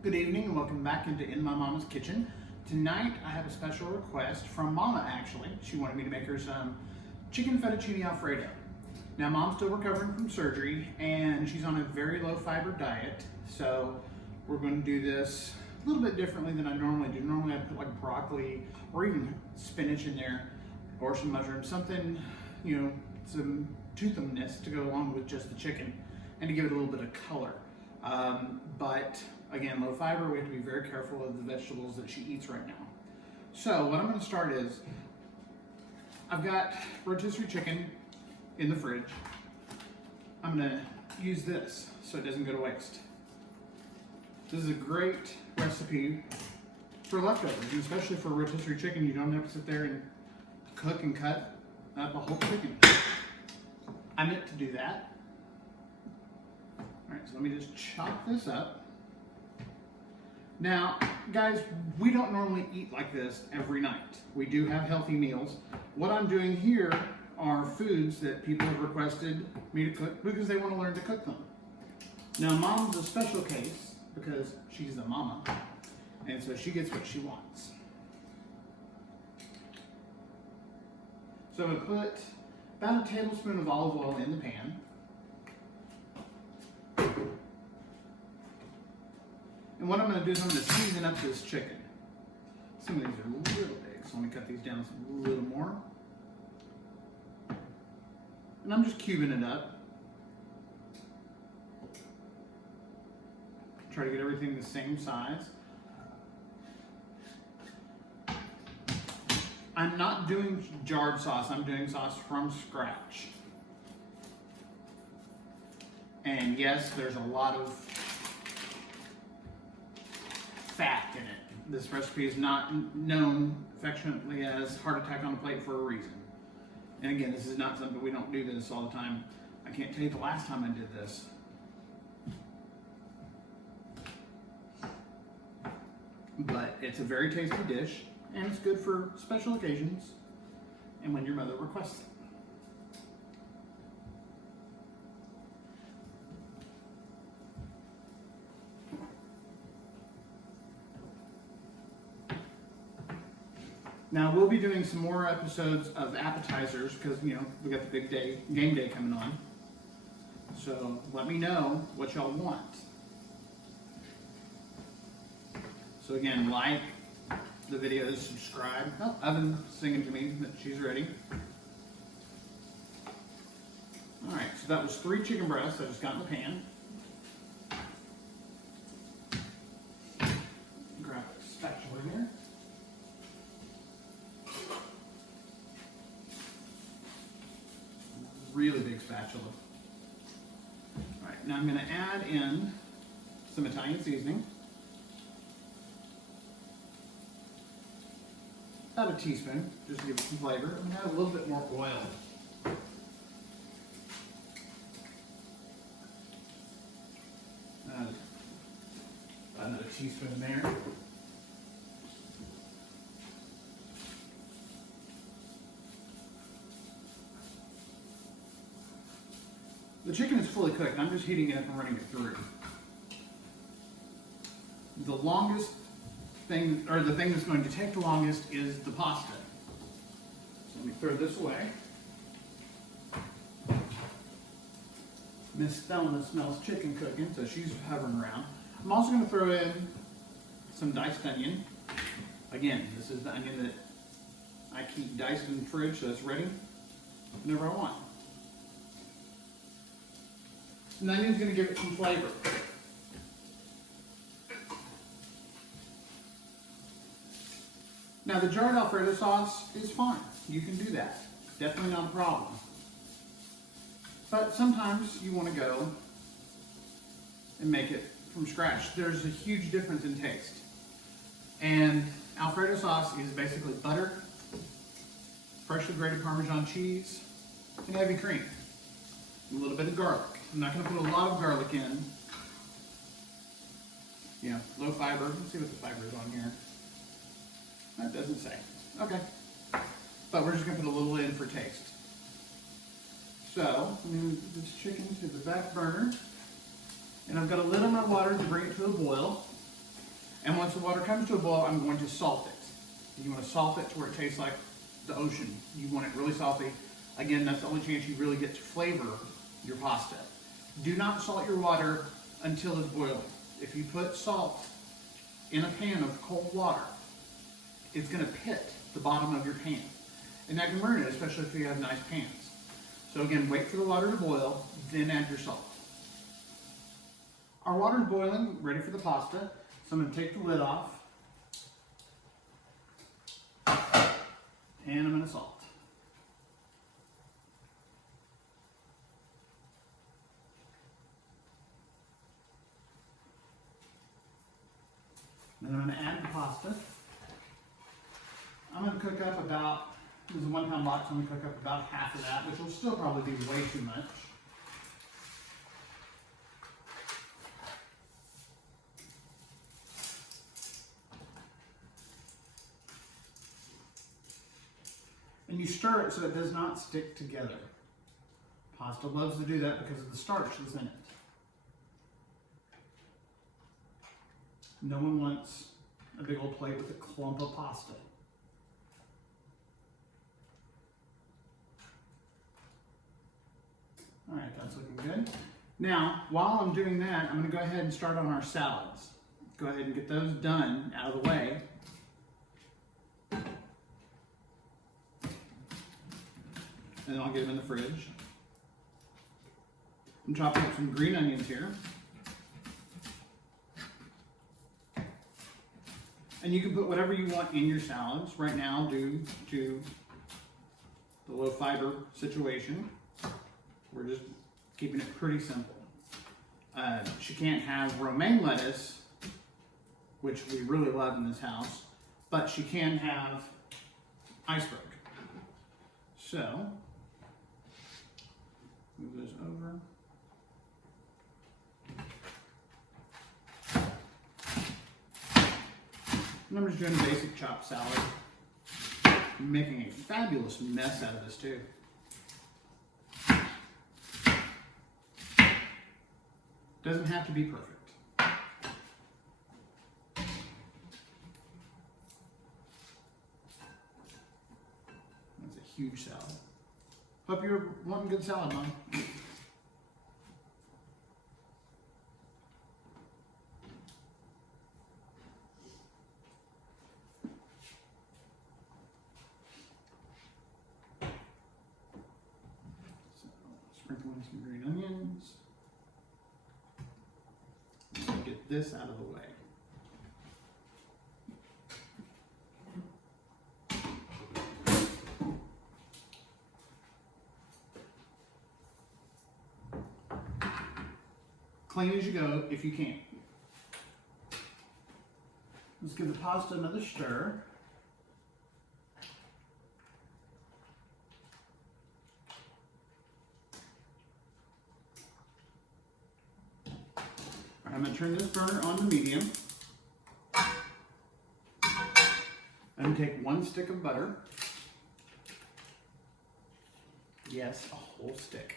Good evening and welcome back into In My Mama's Kitchen. Tonight I have a special request from Mama actually. She wanted me to make her some chicken fettuccine Alfredo. Now Mom's still recovering from surgery and she's on a very low fiber diet. So we're going to do this a little bit differently than I normally do. Normally I put like broccoli or even spinach in there or some mushrooms, something, some toothiness to go along with just the chicken and to give it a little bit of color. But again, low fiber, we have to be very careful of the vegetables that she eats right now. So what I'm going to start is, I've got rotisserie chicken in the fridge. I'm going to use this so it doesn't go to waste. This is a great recipe for leftovers, and especially for rotisserie chicken. You don't have to sit there and cook and cut up a whole chicken. I meant to do that. All right, so let me just chop this up. Now, guys, we don't normally eat like this every night. We do have healthy meals. What I'm doing here are foods that people have requested me to cook because they want to learn to cook them. Now, Mom's a special case because she's the mama, and so she gets what she wants. So I'm going to put about a tablespoon of olive oil in the pan. And what I'm going to do is I'm going to season up this chicken. Some of these are a little big, so I'm going to cut these down a little more. And I'm just cubing it up. Try to get everything the same size. I'm not doing jarred sauce, I'm doing sauce from scratch. And yes, there's a lot of fat in it. This recipe is not known affectionately as heart attack on a plate for a reason. And again, this is not something, we don't do this all the time. I can't tell you the last time I did this. But it's a very tasty dish, and it's good for special occasions and when your mother requests it. Now we'll be doing some more episodes of appetizers because we got the big day, game day coming on. So let me know what y'all want. So again, like the videos, subscribe. Oh, Evan's singing to me that she's ready. All right, so that was 3 chicken breasts I just got in the pan. Grab a spatula here. Really big spatula. All right, now I'm going to add in some Italian seasoning. About a teaspoon, just to give it some flavor. I'm going to add a little bit more oil. Another teaspoon there. The chicken is fully cooked. I'm just heating it up and running it through. The longest thing, or the thing that's going to take the longest, is the pasta. So let me throw this away. Miss Thelma smells chicken cooking, so she's hovering around. I'm also going to throw in some diced onion. Again, this is the onion that I keep diced in the fridge, so it's ready whenever I want. And the onion's going to give it some flavor. Now the jarred Alfredo sauce is fine. You can do that. Definitely not a problem. But sometimes you want to go and make it from scratch. There's a huge difference in taste. And Alfredo sauce is basically butter, freshly grated Parmesan cheese, and heavy cream. A little bit of garlic. I'm not going to put a lot of garlic in. Low fiber. Let's see what the fiber is on here. That doesn't say. Okay. But we're just going to put a little in for taste. So, I'm going to put this chicken to the back burner. And I've got a lid on my water to bring it to a boil. And once the water comes to a boil, I'm going to salt it. You want to salt it to where it tastes like the ocean. You want it really salty. Again, that's the only chance you really get to flavor your pasta. Do not salt your water until it's boiling. If you put salt in a pan of cold water, it's going to pit the bottom of your pan. And that can ruin it, especially if you have nice pans. So again, wait for the water to boil, then add your salt. Our water is boiling, ready for the pasta. So I'm going to take the lid off. And I'm going to salt. And I'm going to add the pasta. I'm going to cook up about, this is a 1 pound box, I'm going to cook up about half of that, which will still probably be way too much. And you stir it so it does not stick together. Pasta loves to do that because of the starch that's in it. No one wants a big old plate with a clump of pasta. All right, that's looking good. Now, while I'm doing that, I'm going to go ahead and start on our salads. Go ahead and get those done out of the way. And then I'll get them in the fridge. I'm chopping up some green onions here. And you can put whatever you want in your salads. Right now, due to the low fiber situation, we're just keeping it pretty simple. She can't have romaine lettuce, which we really love in this house, but she can have iceberg. So, move those over. And I'm just doing a basic chopped salad. I'm making a fabulous mess out of this too. Doesn't have to be perfect. That's a huge salad. Hope you're wanting good salad, Mom. Sprinkle in some green onions. Get this out of the way. Clean as you go if you can. Let's give the pasta another stir. I'm going to turn this burner on to medium. I'm going to take 1 stick of butter. Yes, a whole stick.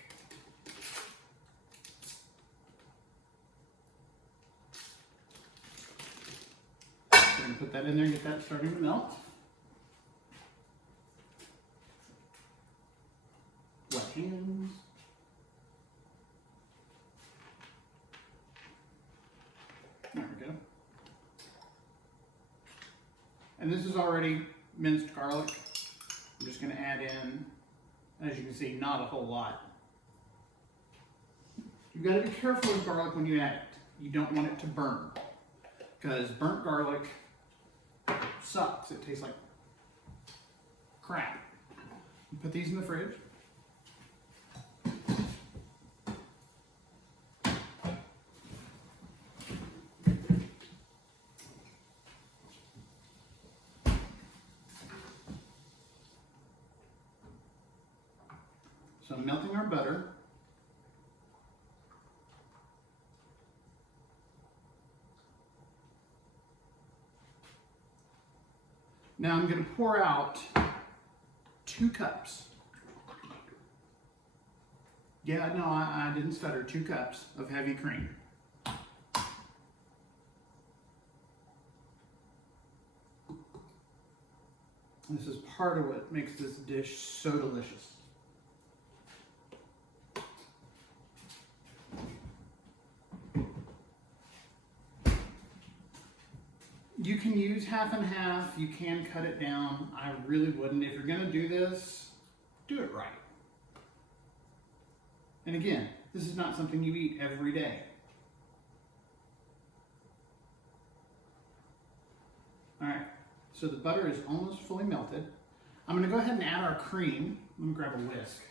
We're going to put that in there and get that starting to melt. Wet hands. There we go. And this is already minced garlic. I'm just going to add in, as you can see, not a whole lot. You've got to be careful with garlic when you add it. You don't want it to burn, because burnt garlic sucks. It tastes like crap. You put these in the fridge. So I'm melting our butter. Now I'm going to pour out 2 cups. Yeah, no, I didn't stutter. 2 cups of heavy cream. This is part of what makes this dish so delicious. You can use half and half. You can cut it down. I really wouldn't. If you're going to do this, do it right. And again, this is not something you eat every day. All right, so the butter is almost fully melted. I'm going to go ahead and add our cream. Let me grab a whisk.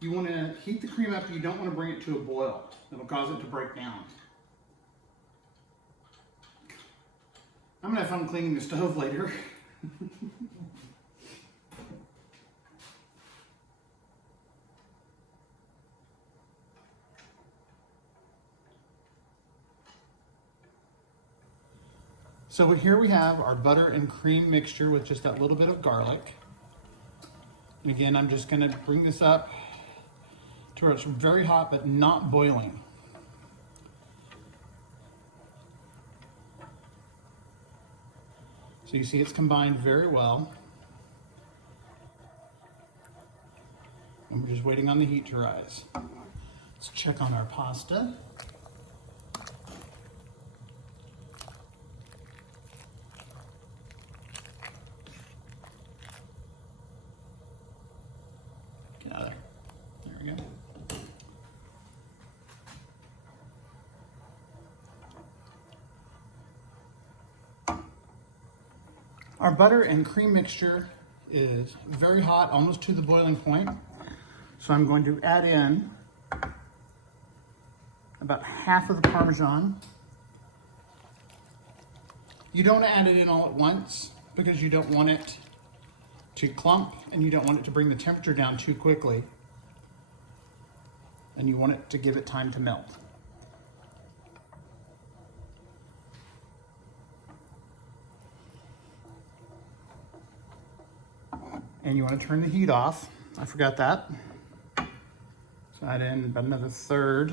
You want to heat the cream up. You don't want to bring it to a boil. It'll cause it to break down. I'm going to have fun cleaning the stove later. So here we have our butter and cream mixture with just that little bit of garlic. And again, I'm just going to bring this up to where it's very hot but not boiling. So you see it's combined very well. And we're just waiting on the heat to rise. Let's check on our pasta. Get out of there. There we go. Our butter and cream mixture is very hot, almost to the boiling point. So I'm going to add in about half of the Parmesan. You don't add it in all at once because you don't want it to clump and you don't want it to bring the temperature down too quickly. And you want it to give it time to melt. And you want to turn the heat off. I forgot that. So add in about another third.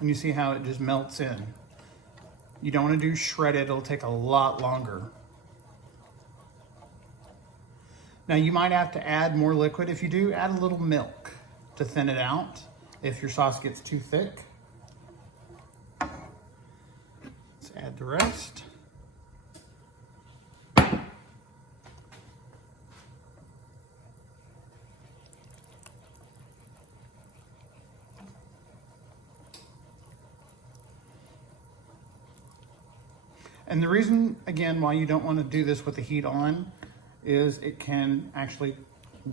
And you see how it just melts in. You don't want to do shredded, it'll take a lot longer. Now you might have to add more liquid. If you do, add a little milk to thin it out if your sauce gets too thick. Let's add the rest. And the reason, again, why you don't want to do this with the heat on is it can actually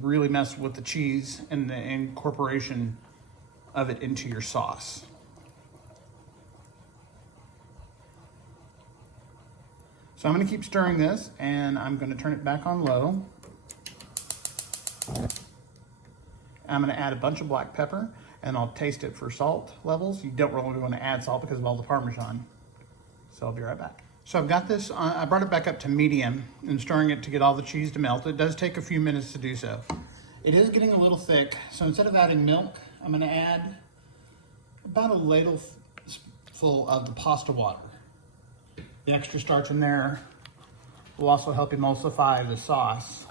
really mess with the cheese and the incorporation of it into your sauce. So I'm going to keep stirring this and I'm going to turn it back on low. I'm going to add a bunch of black pepper and I'll taste it for salt levels. You don't really want to add salt because of all the Parmesan. So I'll be right back. So I've got this, I brought it back up to medium and stirring it to get all the cheese to melt. It does take a few minutes to do so. It is getting a little thick, so instead of adding milk, I'm gonna add about a ladle full of the pasta water. The extra starch in there will also help emulsify the sauce.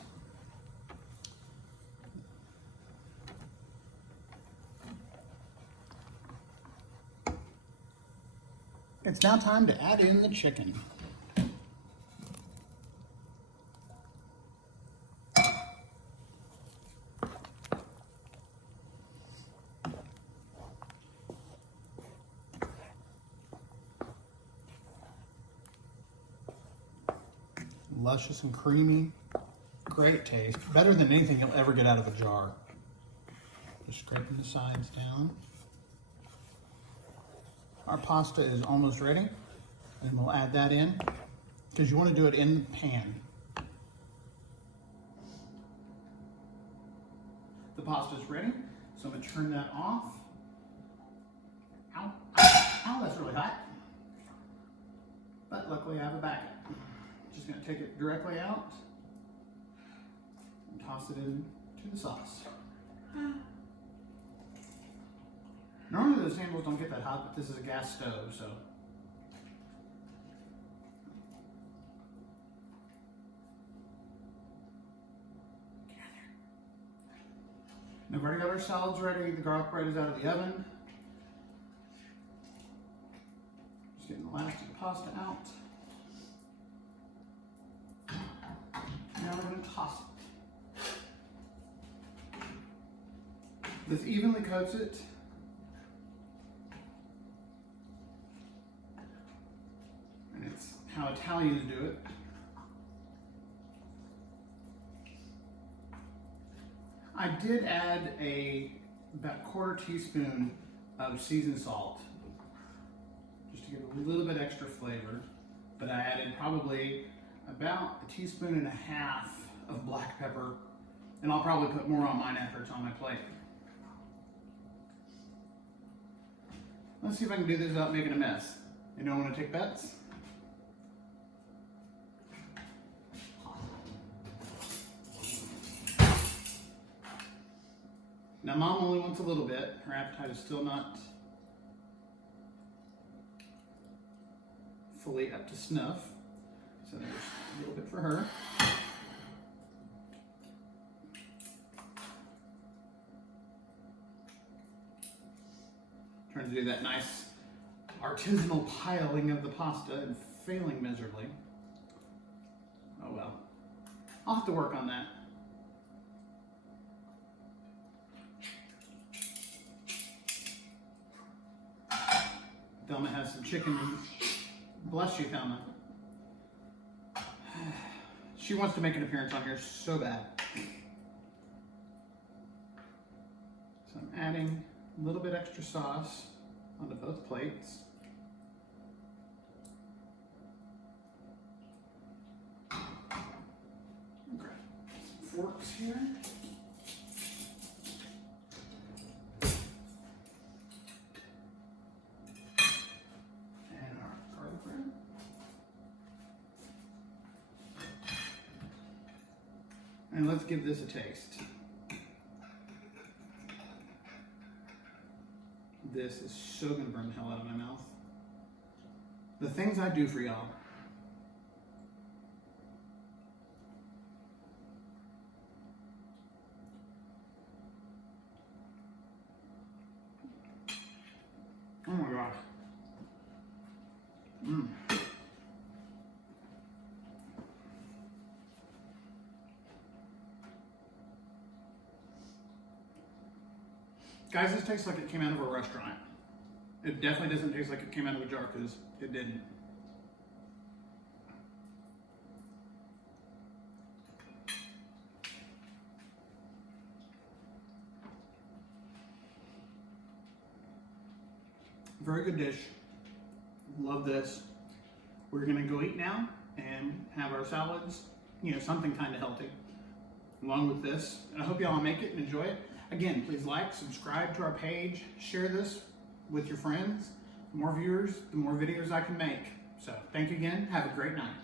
It's now time to add in the chicken. Luscious and creamy, great taste. Better than anything you'll ever get out of a jar. Just scraping the sides down. Our pasta is almost ready, and we'll add that in because you want to do it in the pan. The pasta is ready, so I'm going to turn that off. Ow, ow, ow, that's really hot. but luckily I have a backup. Just gonna take it directly out and toss it into the sauce. Normally those handles don't get that hot, but this is a gas stove, so. We've already got our salads ready. The garlic bread is out of the oven. Just getting the last of the pasta out. Now we're going to toss it. This evenly coats it. And it's how Italians do it. I did add about 1/4 teaspoon of seasoned salt, just to give it a little bit extra flavor. But I added probably about 1.5 teaspoons of black pepper, and I'll probably put more on mine after it's on my plate. Let's see if I can do this without making a mess. Anyone want to take bets? Now Mom only wants a little bit. Her appetite is still not fully up to snuff. So there's a little bit for her. Trying to do that nice artisanal piling of the pasta and failing miserably. Oh well. I'll have to work on that. Thelma has some chicken. Bless you, Thelma. She wants to make an appearance on here so bad. So I'm adding a little bit extra sauce onto both plates. Grab some forks here. And let's give this a taste. This is so gonna burn the hell out of my mouth. The things I do for y'all. Oh my gosh. Guys, this tastes like it came out of a restaurant. It definitely doesn't taste like it came out of a jar, because it didn't. Very good dish. Love this. We're gonna go eat now and have our salads, something kind of healthy, along with this. And I hope y'all make it and enjoy it. Again, please like, subscribe to our page, share this with your friends. The more viewers, the more videos I can make. So thank you again. Have a great night.